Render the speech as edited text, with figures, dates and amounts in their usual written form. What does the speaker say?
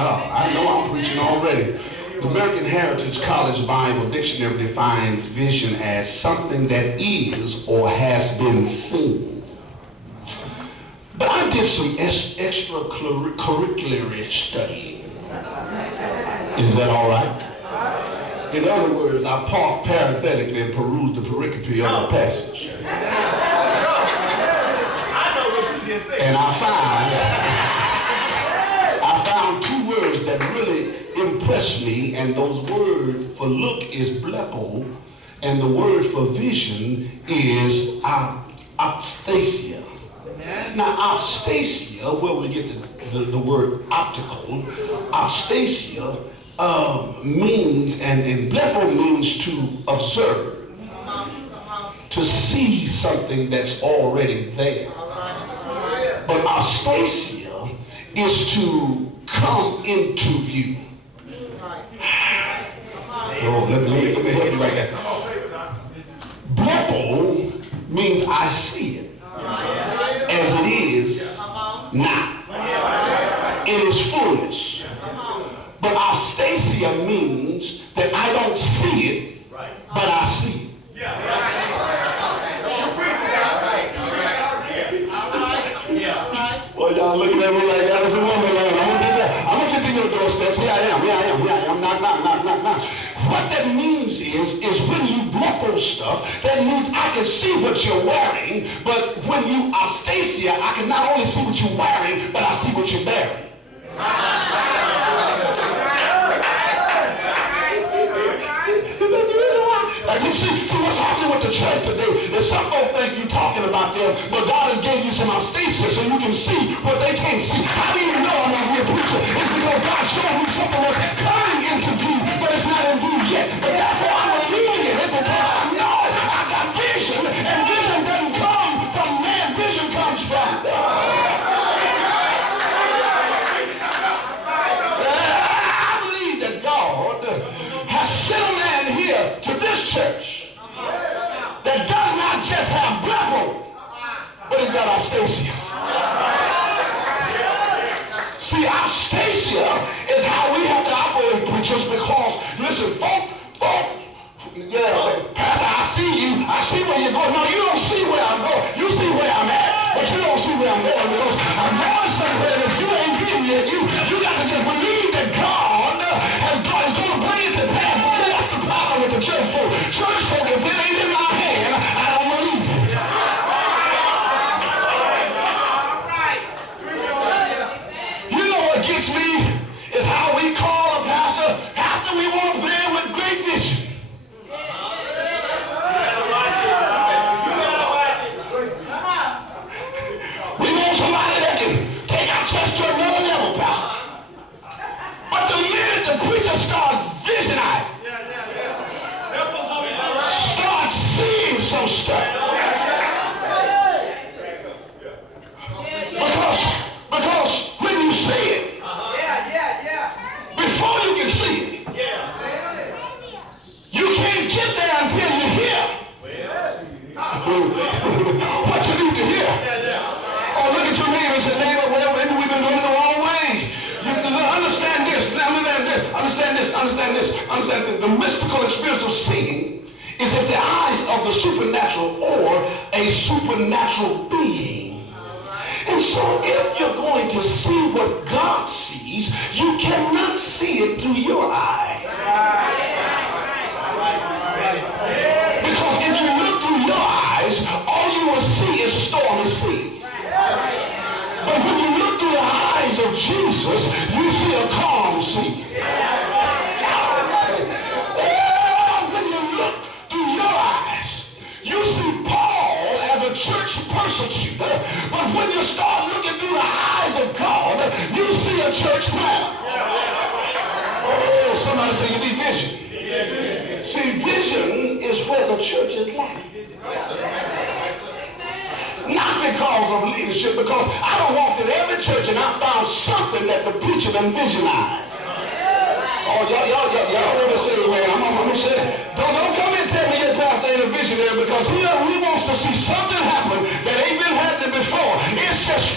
God, I know I'm preaching already. The American Heritage College Bible Dictionary defines vision as something that is or has been seen. But I did some extracurricular studying. Is that all right? In other words, I paused parenthetically and perused the pericope of the passage. And I found two words that really impressed me, and those words for look is blepo, and the word for vision is opstasia. Now, opstasia, where we get the word optical, opstasia means, and blepo means to observe, to see something that's already there. But opstasia is to come into view. Oh, let me help you right there. Blepo means I see it as it is now, in its fullness. But opstasia means that I don't see it, but I see it. Well, y'all looking at me like that is a woman. I'm gonna get to your doorsteps. Here I am. Knock. What that means is when you blepo stuff, that means I can see what you're wearing, but when you opstasia, I can not only see what you're wearing, but I see what you're bearing. Like you see what's happening with the church today is some folks think you're talking about them, but God has given you some opstasia so you can see what they can't see. How do you know I'm not a preacher? It's because God showed me something that's coming into view, but it's not in view yet. But therefore I'm believing it because I know I got vision, and vision doesn't come from man, vision comes from God. I believe that God has sent a man here to this church that does not just have blepo, but he's got opstasia. See, opstasia is how we have to operate, preachers, because, listen, folk, Pastor, I see you. I see where you're going. No, you don't see where I'm going. You see where I'm at, but you don't see where I'm going because I'm going somewhere that you ain't getting yet. You got to just believe that God is going to bring it to pass. But see, that's the problem with the church folk. Church folk, if it ain't in my hand, I don't believe it. You know what gets me is how we call a pastor after we want to play with great vision. We want somebody that can take our church to another level, pastor. But the minute the preacher starts visionizing, start seeing some stuff. Because when you see it, before you can see it, you can't get there until you hear what you need to hear. Oh, look at your neighbor and say, neighbor, well, maybe we've been doing it the wrong way. You understand this, understand this. The mystical experience of seeing is if the eyes of the supernatural or a supernatural being. And so if you're going to see what God sees, you cannot see it through your eyes. Because if you look through your eyes, all you will see is stormy seas. But when you look through the eyes of Jesus, you see a calm sea. When you look through your eyes, you see Paul as a church persecutor, but when you start looking through the eyes of God, you see a church planner. Oh, somebody say you need vision. See, vision is where the church is lacking. Not because of leadership, because I done walked in every church and I found something that the preacher done visionized. Oh, y'all want to say, well, I'm going to say, don't come in and tell me your pastor ain't a visionary, because he wants to see something happen that ain't been happening before. It's just